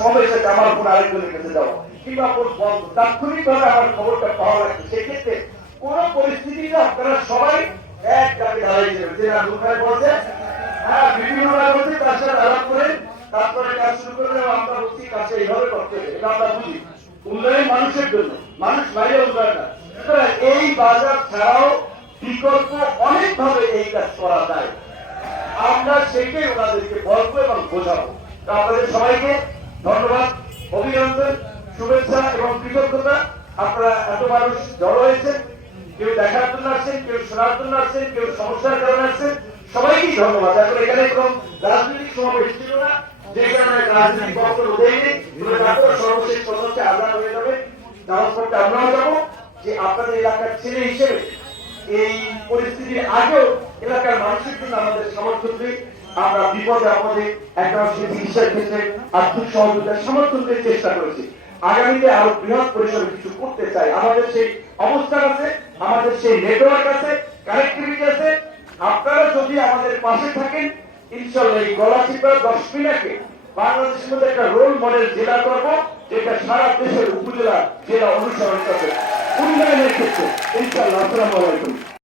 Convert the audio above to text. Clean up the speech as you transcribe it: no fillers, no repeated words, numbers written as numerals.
সময় সাথে আমার ফোন আরেকজনের কাছে যাওয়া কিংবা তাৎক্ষণিকভাবে আমার খবরটা পাওয়া লাগছে, সেক্ষেত্রে কোন পরিস্থিতিতে আপনারা সবাই এক ডাকে দাঁড়াই যাবেন। যে না দুঃখায় বলছে, হ্যাঁ বিভিন্ন বলছে, তার সাথে আলাপ করে তারপরে কাজ শুরু করলে আমরা বলছি কাজটা এইভাবে করতে হবে, এটা আমরা বুঝি। উন্নয়ন মানুষের জন্য, মানুষ বাইরে উন্নয়ন না। সুতরাং এই বাজার ছাড়াও বিকল্প অনেকভাবে এই কাজ করা যায়, আমরা সেটাই ওনাদেরকে বলবো এবং বোঝাবো। আপনাদের সবাইকে ধন্যবাদ, অভিনন্দন, শুভেচ্ছা এবং কৃতজ্ঞতা। আপনারা এত মানুষ জড়ো হয়েছেন, কেউ দেখার জন্য আসছেন, কেউ শোনার জন্য আসছেন, কেউ সমস্যার কারণে আসছেন, সবাইকেই ধন্যবাদ। এখন এখানে কোন রাজনৈতিক সমাবেশ ছিল না, যে কারণে রাজনৈতিক বক্তব্য দেয়নি। সর্বশেষ কথা হচ্ছে আল্লাহ হয়ে যাবে, নামাজ পড়তে আমরাও যাবো। যে আপনাদের এলাকার ছেলে হিসেবে এই পরিস্থিতির আগেও এলাকার মানুষের জন্য আমাদের সমর্থন দিই। আমরা বিপদে আপদে একাংশে চিকিৎসার ক্ষেত্রে আর্থিক সহযোগিতার সমর্থন দিতে চেষ্টা করেছি। আগামীতে আরো বৃহৎ পরিসরে কিছু করতে চাই। আমাদের সেই অবস্থান আছে, আমাদের সেই নেটওয়ার্ক আছে, কানেক্টিভিটি আছে। আপনারা যদি আমাদের পাশে থাকেন, ইনশাল্লাহ এই গলাচিপা 10 মিনিটে বাংলাদেশের মধ্যে একটা রোল মডেল জেলা করবো, যেটা সারা দেশের উপজেলা জেলা অনুসরণ করবে উন্নয়নের ক্ষেত্রে। ইনশাল্লাহ। আসসালামু আলাইকুম।